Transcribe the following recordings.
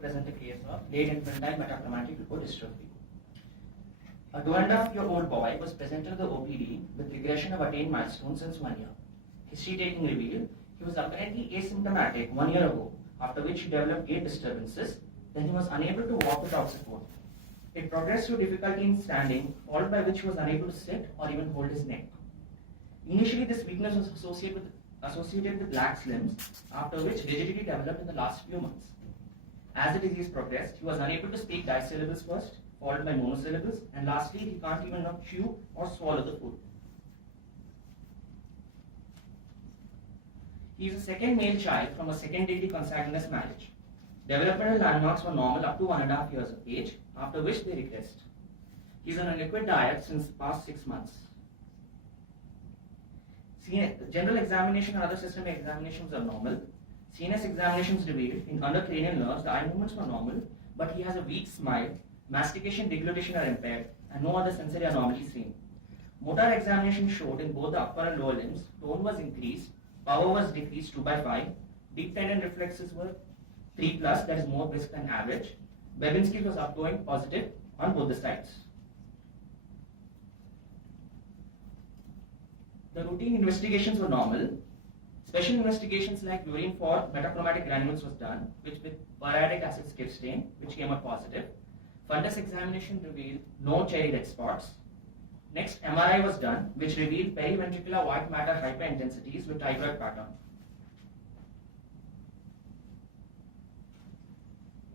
present a case of late infantile metachromatic leukodystrophy. A 2.5-year-old boy was presented to the OPD with regression of attained milestones since 1 year. History taking revealed he was apparently asymptomatic 1 year ago, after which he developed gait disturbances, then he was unable to walk without support. It progressed to difficulty in standing, followed by which he was unable to sit or even hold his neck. Initially, this weakness was associated with lax limbs, after which rigidity developed in the last few months. As the disease progressed, he was unable to speak disyllables first, followed by monosyllables, and lastly, he can't even now chew or swallow the food. He is a second male child from a second-degree consanguineous marriage. Developmental landmarks were normal up to 1.5 years of age, after which they regressed. He is on a liquid diet since the past 6 months. General examination and other systemic examinations are normal. CNS examinations revealed in undercranial nerves the eye movements were normal, but he has a weak smile, mastication, deglutition are impaired, and no other sensory anomaly seen. Motor examination showed in both the upper and lower limbs, tone was increased, power was decreased 2/5, deep tendon reflexes were 3+, that is more brisk than average. Babinski was outgoing positive on both the sides. The routine investigations were normal. Special investigations like urine for metachromatic granules was done, which with boriatic acid skip stain, which came out positive. Fundus examination revealed no cherry red spots. Next, MRI was done, which revealed periventricular white matter hyperintensities with typhoid pattern.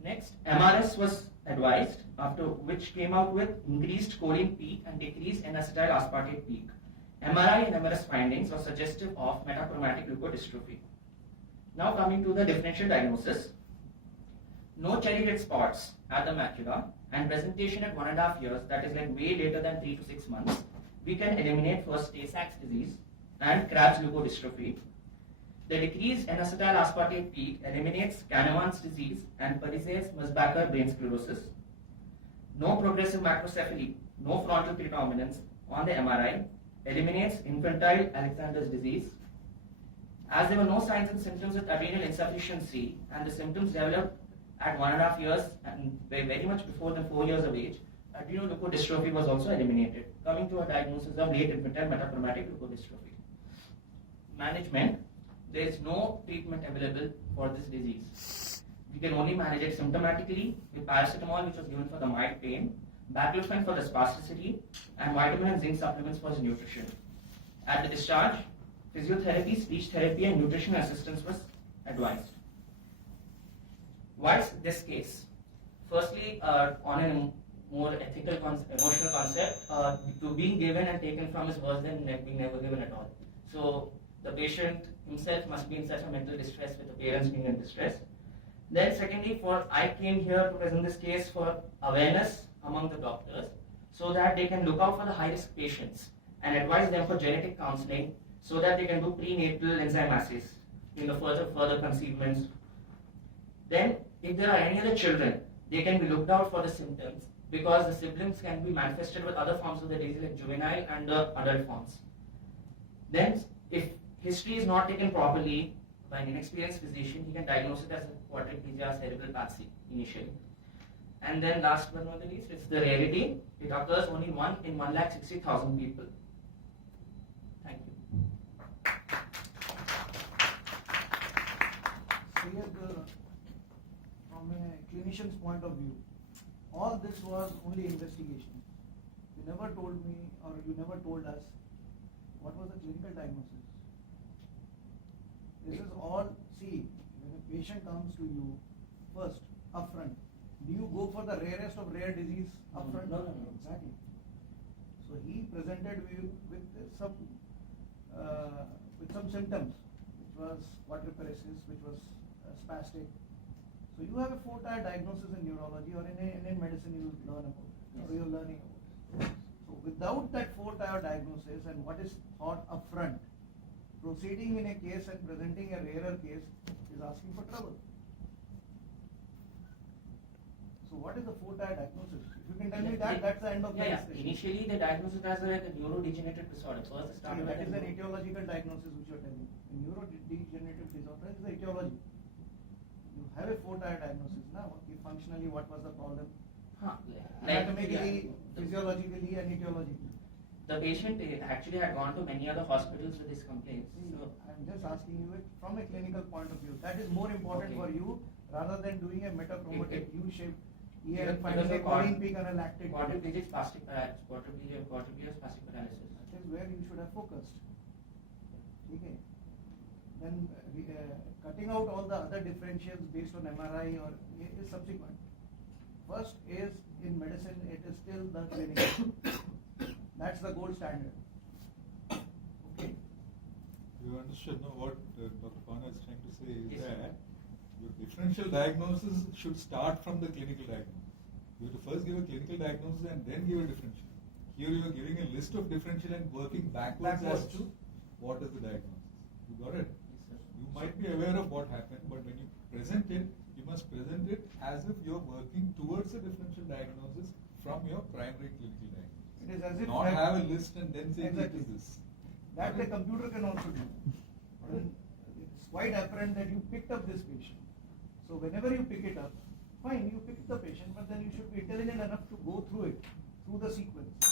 Next, MRS was advised, after which came out with increased choline peak and decreased N-acetyl aspartate peak. MRI and MRS findings were suggestive of metachromatic leukodystrophy. Now coming to the differential diagnosis. No cherry red spots at the macula and presentation at 1.5 years, that is like way later than 3 to 6 months, we can eliminate first Tay-Sachs disease and Krabs leukodystrophy. The decreased N-acetyl aspartate peak eliminates Kahneman's disease and Parize's-Musbacher brain sclerosis. No progressive macrocephaly, no frontal predominance on the MRI, eliminates infantile Alexander's disease. As there were no signs and symptoms with adrenal insufficiency and the symptoms developed at 1.5 years and very much before than 4 years of age, adrenoleukodystrophy was also eliminated. Coming to a diagnosis of late infantile metachromatic leukodystrophy. Management. There is no treatment available for this disease. We can only manage it symptomatically with paracetamol, which was given for the mild pain, baclofen for the spasticity, and vitamin and zinc supplements for his nutrition. At the discharge, physiotherapy, speech therapy, and nutritional assistance was advised. Why is this case? Firstly, on a more ethical, emotional concept, to being given and taken from is worse than being never given at all. So the patient himself must be in such a mental distress with the parents being in distress. Then secondly, I came here to present this case for awareness among the doctors so that they can look out for the high-risk patients and advise them for genetic counseling so that they can do prenatal enzyme assays in the further conceivements. Then, if there are any other children, they can be looked out for the symptoms because the siblings can be manifested with other forms of the disease like juvenile and the adult forms. Then, if history is not taken properly by an inexperienced physician, he can diagnose it as a quadriplegia cerebral palsy initially. And then last but not the least, it's the rarity. It occurs only 1 in 1,60,000 people. Thank you. Syed, from a clinician's point of view, all this was only investigation. You never told me or you never told us what was the clinical diagnosis. This is all, see, when a patient comes to you, first, upfront, do you go for the rarest of rare disease upfront? No. Exactly. So he presented with some symptoms, which was quadriparesis, which was spastic. So you have a 4-tier diagnosis in neurology or in medicine you learn about it, or you're learning about it. So without that 4-tier diagnosis and what is thought upfront, proceeding in a case and presenting a rarer case is asking for trouble. So what is the 4-tier diagnosis? If you can tell me that, that's the end of the discussion. Initially, they diagnosed it as a neurodegenerative disorder. First, started that is an etiological diagnosis which you are telling. A neurodegenerative disorder is the etiology. You have a 4-tier diagnosis now. Okay, functionally, what was the problem? Huh. Anatomically, Yeah. physiologically, and etiologically. The patient actually had gone to many other hospitals with his complaints. So, I'm just asking you it from a clinical point of view. That is more important Okay. for you rather than doing a metachromatic U-shaped EM It finding was a a choline peak and a lactate. quadriplegic spastic paralysis, quadriplegic spastic paralysis. That is where you should have focused. Okay. Then cutting out all the other differentials based on MRI or is subsequent. First is in medicine, it is still the clinical. That's the gold standard. Okay. You understood what Dr. Pana is trying to say is Yes, that sir. your differential diagnosis should start from the clinical diagnosis. You have to first give a clinical diagnosis and then give a differential. Here you are giving a list of differential and working backwards as to what is the diagnosis. You got it? Yes, sir. You might be aware of what happened, but when you present it, you must present it as if you are working towards a differential diagnosis from your primary clinical diagnosis. It is as if Not that- have a list and then say Exactly. it is this. That the computer can also do. It's quite apparent that you picked up this patient. So whenever you pick it up, fine, you pick the patient, but then you should be intelligent enough to go through it, through the sequence.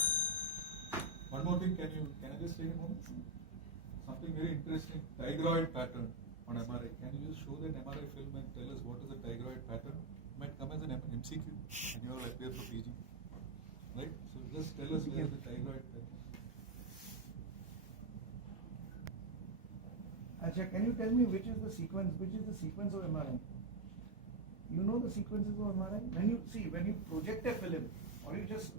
One more thing, can I just take a moment? Something very interesting, tigroid pattern on MRI. Can you just show that MRI film and tell us what is the tigroid pattern? It might come as an MCQ and you all appear for PG. Right? So just tell us where is the tigroid pattern. Acha, can you tell me which is the sequence of MRI? You know the sequences of MRI? When you project a film, or you just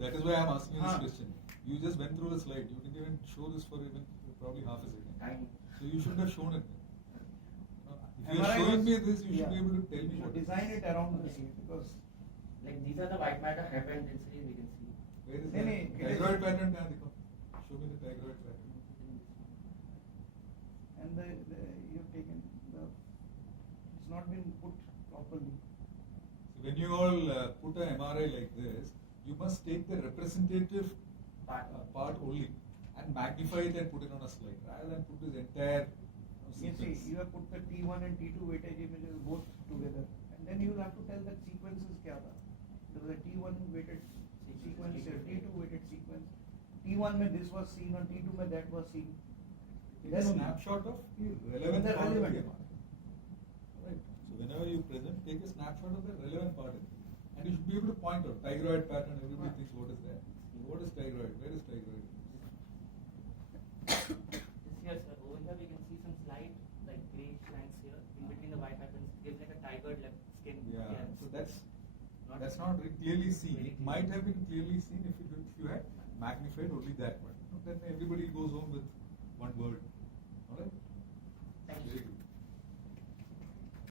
That is why I am asking you this Huh. question. You just went through the slide. You didn't even show this for even probably half a second. Time. So you should have shown it. If you are MRI showing me was- this, you should be yeah. able to tell You me should what. design it around the Okay. scene because Like these are the white matter hair densities we can see. Where is No, no, the it is- tigroid pattern? Show me the tigroid pattern. and you've taken it's not been put properly. So when you all put a MRI like this, you must take the representative part only and magnify it and put it on a slide rather than put this entire You see, sequence. you have put the T1 and T2 weightage images both together, and then you will have to tell that sequences kya tha. There was a T1 weighted sequence, a T2 weighted sequence. T1 mein this was seen, on T2 mein that was seen. Take a snapshot of the relevant The part of the relevant. MRI. Right. So whenever you present, take a snapshot of the relevant part of it. And you should be able to point out tigroid pattern. Everybody thinks what is there. What is tigroid? Where is tigroid? This here, sir, over here we can see some slight like grayish lines here in between the white patterns. It gives like a tiger left skin. Yeah. appearance. So that's Not not clearly seen. very It clear. might have been clearly seen if you had magnified only that part. Then everybody goes home with one word.